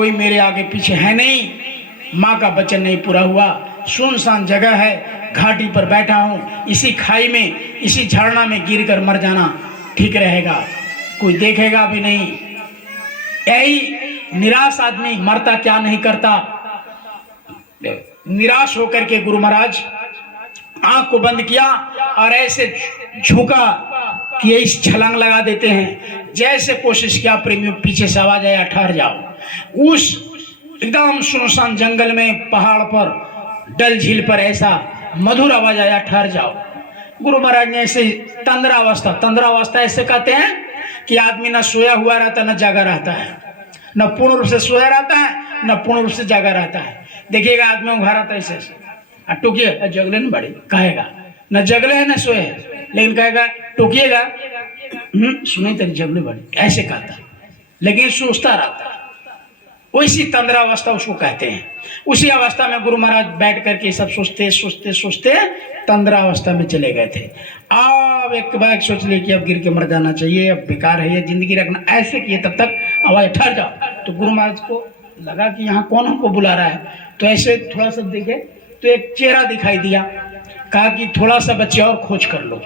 कोई मेरे आगे पीछे है नहीं, माँ का वचन नहीं पूरा हुआ, सुनसान जगह है, घाटी पर बैठा हूँ, इसी खाई में, इसी झरना में गिरकर मर जाना ठीक रहेगा, कोई देखेगा भी नहीं। यही निराश आदमी मरता क्या नहीं करता। निराश होकर के गुरु महाराज आंख को बंद किया और ऐसे झुका कि इस छलांग लगा देते हैं। जैसे कोशिश किया, प्रेमियों पीछे से आवाज आया, ठहर जाओ। उस एकदम सुनसान जंगल में, पहाड़ पर, डल झील पर ऐसा मधुर आवाज आया, ठहर जाओ। गुरु महाराज ने ऐसे तंद्रावस्था ऐसे कहते हैं कि आदमी न सोया हुआ रहता न जागा रहता है, न पूर्ण रूप से सोया रहता है न पूर्ण रूप से जागा रहता है। देखिएगा आदमी उघा रहता है ऐसे टोकिए, जगले न बड़े कहेगा, न जगले है न सोए है, लेकिन कहेगा टोकिएगा, सुने तेरे जगले बड़े, ऐसे कहता है, लेकिन सोचता रहता है। वैसी तंद्रावस्था उसको कहते हैं। उसी अवस्था में गुरु महाराज बैठ करके सब सोचते सोचते सोचते तंद्रावस्था में चले गए थे। अब एक बार सोच लिए कि अब गिर के मर जाना चाहिए, अब बेकार है ये जिंदगी रखना, ऐसे किए तब तक आवाज ठहर जाओ। तो गुरु महाराज को लगा कि यहाँ कौन हमको बुला रहा है, तो ऐसे थोड़ा सा देखे तो एक चेहरा दिखाई दिया। कहा कि थोड़ा सा बच्चे और खोज कर लो,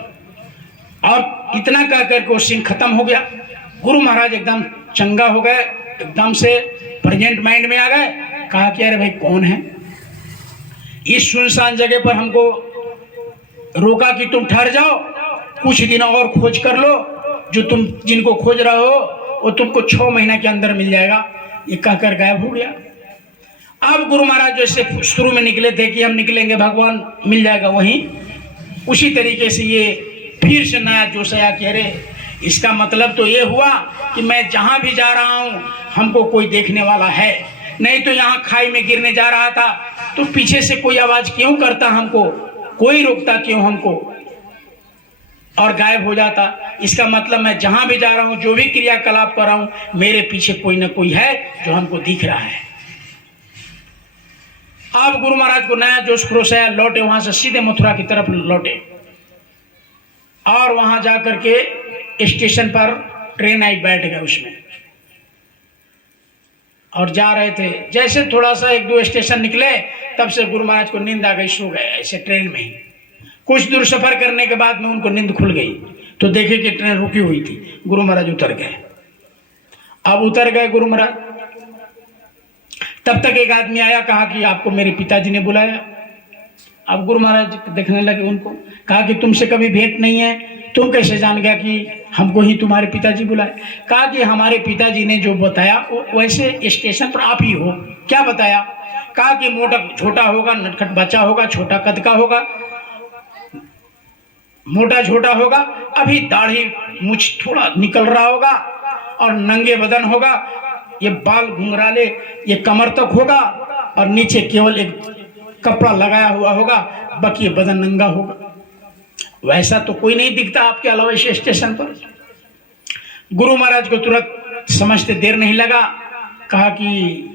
और इतना कह करके वो सीन खत्म हो गया। गुरु महाराज एकदम चंगा हो गए, एकदम से प्रेजेंट माइंड में आ गए। कहा कि अरे भाई कौन है, इस सुनसान जगह पर हमको रोका कि तुम ठहर जाओ, कुछ दिन और खोज कर लो, जो तुम जिनको खोज रहे हो वो तुमको 6 महीने के अंदर मिल जाएगा। ये कहकर गायब हो गया। अब गुरु महाराज जैसे शुरू में निकले थे कि हम निकलेंगे, भगवान मिल जाएगा वहीं, उसी तरीके से ये फिर से नया जोश आया कि अरे इसका मतलब तो ये हुआ कि मैं जहां भी जा रहा हूं हमको कोई देखने वाला है। नहीं तो यहाँ खाई में गिरने जा रहा था तो पीछे से कोई आवाज क्यों करता, हमको कोई रोकता क्यों हमको, और गायब हो जाता। इसका मतलब मैं जहां भी जा रहा हूं, जो भी क्रियाकलाप कर रहा हूं, मेरे पीछे कोई ना कोई है जो हमको दिख रहा है। अब गुरु महाराज को नया जोश खरोश आया, लौटे वहां से सीधे मथुरा की तरफ लौटे, और वहां जाकर के स्टेशन पर ट्रेन आई, बैठ गए उसमें और जा रहे थे। जैसे थोड़ा सा 1-2 स्टेशन निकले, तब से गुरु महाराज को नींद आ गई, सो गए ऐसे ट्रेन में ही। कुछ दूर सफर करने के बाद में उनको नींद खुल गई, तो देखे कि ट्रेन रुकी हुई थी। गुरु महाराज उतर गए। अब उतर गए गुरु महाराज, तब तक एक आदमी आया, कहा कि आपको मेरे पिताजी ने बुलाया। अब गुरु महाराज देखने लगे उनको, कहा कि तुमसे कभी भेंट नहीं है, तुम कैसे जान गया कि हमको ही तुम्हारे पिताजी बुलाए। कहा कि हमारे पिताजी ने जो बताया वैसे स्टेशन पर आप ही हो। क्या बताया? कहा कि मोटा छोटा होगा, नटखट बच्चा होगा, छोटा कद का होगा, मोटा छोटा होगा, अभी दाढ़ी मुछ थोड़ा निकल रहा होगा, और नंगे बदन होगा, ये बाल घुंघराले, ये कमर तक होगा, और नीचे केवल एक कपड़ा लगाया हुआ होगा, बाकी बदन नंगा होगा। वैसा तो कोई नहीं दिखता आपके अलावा इस स्टेशन पर। गुरु महाराज को तुरंत समझते देर नहीं लगा। कहा कि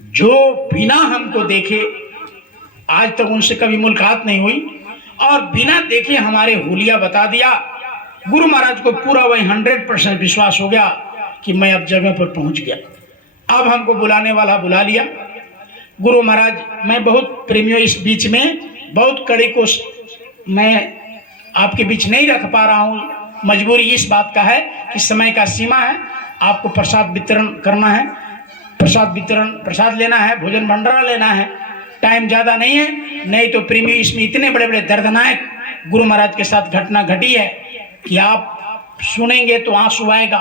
जो बिना हमको देखे, आज तक उनसे कभी मुलाकात नहीं हुई, और बिना देखे हमारे हुलिया बता दिया। गुरु महाराज को पूरा वही 100% विश्वास हो गया कि मैं अब जगह पर पहुंच गया। अब हमको बुलाने वाला बुला लिया। गुरु महाराज, मैं बहुत प्रेमियों इस बीच में बहुत कड़ी को मैं आपके बीच नहीं रख पा रहा हूँ। मजबूरी इस बात का है कि समय का सीमा है, आपको प्रसाद वितरण करना है, प्रसाद लेना है, भोजन भंडारा लेना है, टाइम ज़्यादा नहीं है। नहीं तो प्रेमियों इसमें इतने बड़े बड़े दर्दनाक गुरु महाराज के साथ घटना घटी है कि आप सुनेंगे तो आंसू आएगा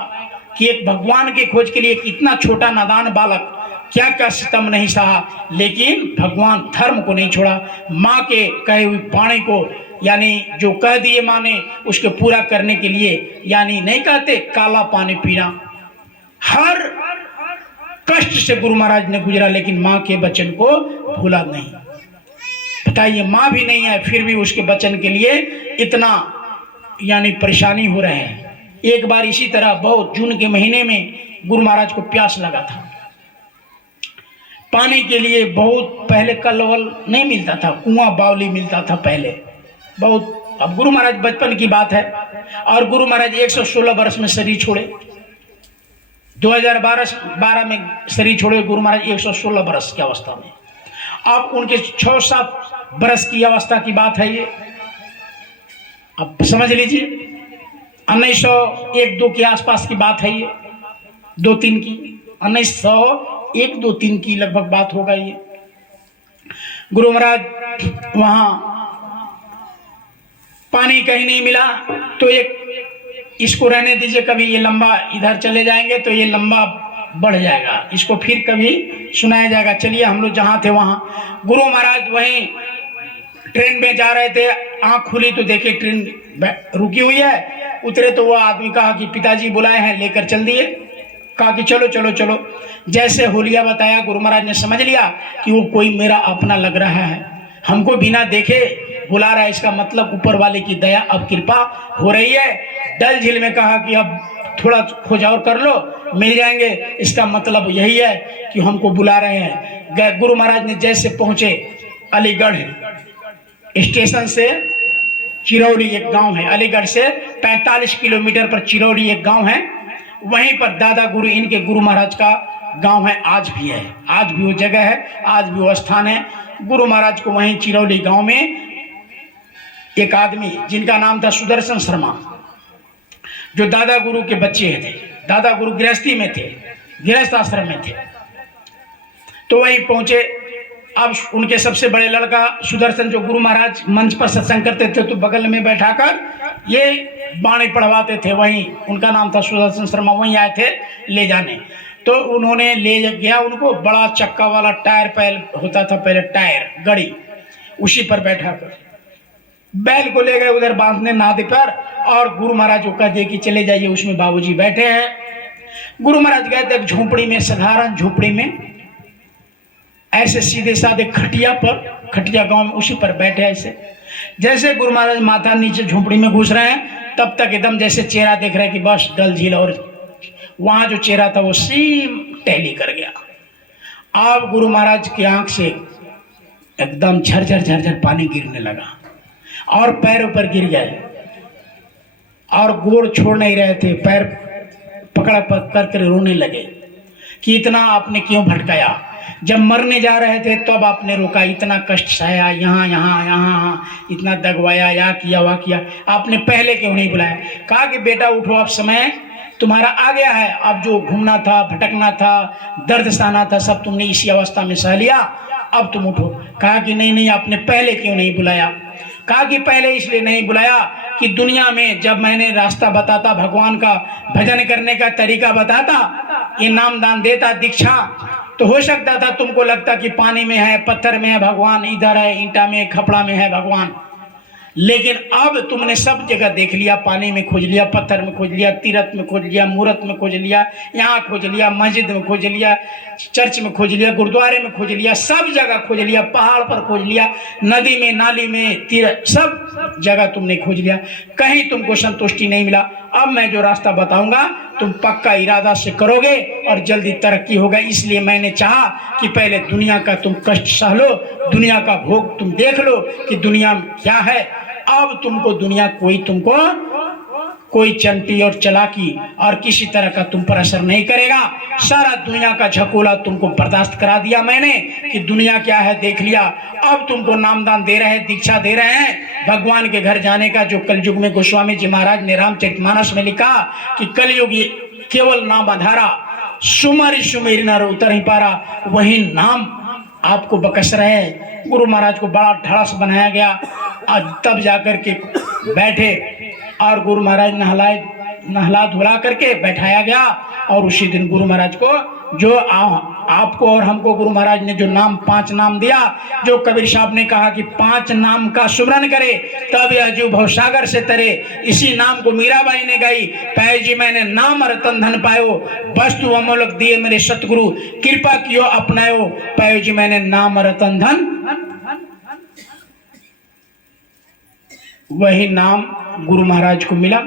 कि एक भगवान की खोज के लिए एक इतना छोटा नादान बालक क्या क्या सितम नहीं सहा, लेकिन भगवान धर्म को नहीं छोड़ा। माँ के कहे हुई वाणी को, यानी जो कह दिए माँ ने, उसको पूरा करने के लिए, यानी नहीं कहते काला पानी पीना, हर कष्ट से गुरु महाराज ने गुजरा, लेकिन माँ के वचन को भूला नहीं। बताइए, माँ भी नहीं है फिर भी उसके वचन के लिए इतना यानी परेशानी हो रहे हैं। एक बार इसी तरह बहुत जून के महीने में गुरु महाराज को प्यास लगा था, पानी के लिए बहुत पहले कल वल नहीं मिलता था, कुआं बावली मिलता था पहले बहुत। अब गुरु महाराज बचपन की बात है, और गुरु महाराज 116 वर्ष में शरीर छोड़े। 2012 में शरीर छोड़े गुरु महाराज 116 बरस की अवस्था में। अब उनके 6-7 बरस की अवस्था की बात है ये, अब समझ लीजिए। 1901-2 के आसपास की बात है ये, 2-3 की, 1901-2-3 की लगभग बात होगा ये। गुरु महाराज वहां पानी कहीं नहीं मिला तो एक इसको रहने दीजिए, कभी ये लंबा इधर चले जाएंगे तो ये लंबा बढ़ जाएगा, इसको फिर कभी सुनाया जाएगा। चलिए हम लोग जहां थे वहां गुरु महाराज वहीं ट्रेन में जा रहे थे, आंख खुली तो देखे ट्रेन रुकी हुई है। उतरे तो वो आदमी कहा कि पिताजी बुलाए हैं, लेकर चल दिए। कहा कि चलो चलो चलो। जैसे होलिया बताया गुरु महाराज ने समझ लिया कि वो कोई मेरा अपना लग रहा है, हमको बिना देखे बुला रहा है, इसका मतलब ऊपर वाले की दया अब कृपा हो रही है। डल झील में कहा कि अब थोड़ा खोज और कर लो, मिल जाएंगे, इसका मतलब यही है कि हमको बुला रहे हैं। गुरु महाराज ने जैसे पहुंचे अलीगढ़ स्टेशन से, चिरौली एक गांव है, अलीगढ़ से 45 किलोमीटर पर चिरौली एक गांव है, वहीं पर दादा गुरु इनके गुरु महाराज का गांव है, आज भी है, आज भी वो जगह है, आज भी वो स्थान है। गुरु महाराज को वहीं चिरौली गांव में एक आदमी जिनका नाम था सुदर्शन शर्मा, जो दादा गुरु के बच्चे थे, दादा गुरु गृहस्थी में थे, गृहस्थ आश्रम में थे, तो वहीं पहुंचे। अब उनके सबसे बड़े लड़का सुदर्शन, जो गुरु महाराज मंच पर सत्संग करते थे तो बगल में बैठाकर ये बाणी पढ़वाते थे, वहीं उनका नाम था सुदर्शन शर्मा, वहीं आए थे ले जाने। तो उन्होंने ले गया उनको, बड़ा चक्का वाला टायर पैल होता था पहले, टायर गड़ी, उसी पर बैठा कर बैल को ले गए उधर बांधने नादे पर, और गुरु महाराज को कह दिए कि चले जाइए, उसमें बाबूजी बैठे हैं। गुरु महाराज गए थे एक झोपड़ी में, साधारण झोपड़ी में, ऐसे सीधे साधे खटिया पर, खटिया गांव में उसी पर बैठे ऐसे। जैसे गुरु महाराज माथा नीचे झोपड़ी में घुस रहे हैं, तब तक एकदम जैसे चेहरा देख रहे हैं कि बस डल झील, और वहां जो चेहरा था वो सीम टहली कर गया। अब गुरु महाराज की आंख से एकदम झरझर झरझर पानी गिरने लगा और पैरों पर गिर गए, और गोड़ छोड़ नहीं रहे थे, पैर पकड़ कर रोने लगे कि इतना आपने क्यों भटकाया, जब मरने जा रहे थे तब तो आपने रोका, इतना कष्ट सहाया, यहाँ यहाँ यहाँ इतना दगवाया, या किया वह किया, आपने पहले क्यों नहीं बुलाया। कहा कि बेटा उठो, अब समय तुम्हारा आ गया है, अब जो घूमना था, भटकना था, दर्द सहना था, सब तुमने इसी अवस्था में सह लिया, अब तुम उठो। कहा कि नहीं नहीं, आपने पहले क्यों नहीं बुलाया। कहा कि पहले इसलिए नहीं बुलाया कि दुनिया में जब मैंने रास्ता बताता, भगवान का भजन करने का तरीका बताता, ये नाम दान देता, दीक्षा, तो हो सकता था तुमको लगता कि पानी में है, पत्थर में है भगवान, इधर है, ईंटा में, खपड़ा में है भगवान। लेकिन अब तुमने सब जगह देख लिया, पानी में खोज लिया, पत्थर में खोज लिया, तीरथ में खोज लिया, मूर्त में खोज लिया, यहाँ खोज लिया, मस्जिद में खोज लिया, चर्च में खोज लिया, गुरुद्वारे में खोज लिया, सब जगह खोज लिया, पहाड़ पर खोज लिया, नदी में, नाली में, तीरथ, सब जगह तुमने खोज लिया, कहीं तुमको संतुष्टि नहीं मिला। अब मैं जो रास्ता बताऊंगा तुम पक्का इरादा से करोगे और जल्दी तरक्की होगा, इसलिए मैंने चाहा कि पहले दुनिया का तुम कष्ट सह लो, दुनिया का भोग तुम देख लो कि दुनिया में क्या है। अब तुमको दुनिया तुमको कोई चंटी और चालाकी और किसी तरह का तुम पर असर नहीं करेगा। सारा दुनिया का झकोला तुमको बर्दाश्त करा दिया मैंने कि दुनिया क्या है देख लिया। अब तुमको नामदान दे रहे हैं, दीक्षा दे रहे हैं भगवान के घर जाने का, जो कलयुग में गोस्वामी जी महाराज ने रामचरितमानस में लिखा कि कलयुग केवल नाम आधारा, सुमरि सुमेरि नर उतर ही पारा, वही नाम आपको बकस रहे। गुरु महाराज को बड़ा ढाढ़स बनाया गया, आज तब जाकर के बैठे और गुरु महाराज नहला धुला करके बैठाया गया। और उसी दिन गुरु महाराज को जो आपको और हमको गुरु महाराज ने जो नाम 5 नाम दिया, जो कबीर साहब ने कहा कि 5 नाम का सुमरन करे तब यह जीव भवसागर से तरे, इसी नाम को मीराबाई ने गाई। पायो जी मैंने नाम रतन धन पायो, वस्तु अमोलक दिए मेरे सतगुरु, कृपा कियो अपनायो। पायो जी मैंने नाम रतन धन, वही नाम गुरु महाराज को मिला।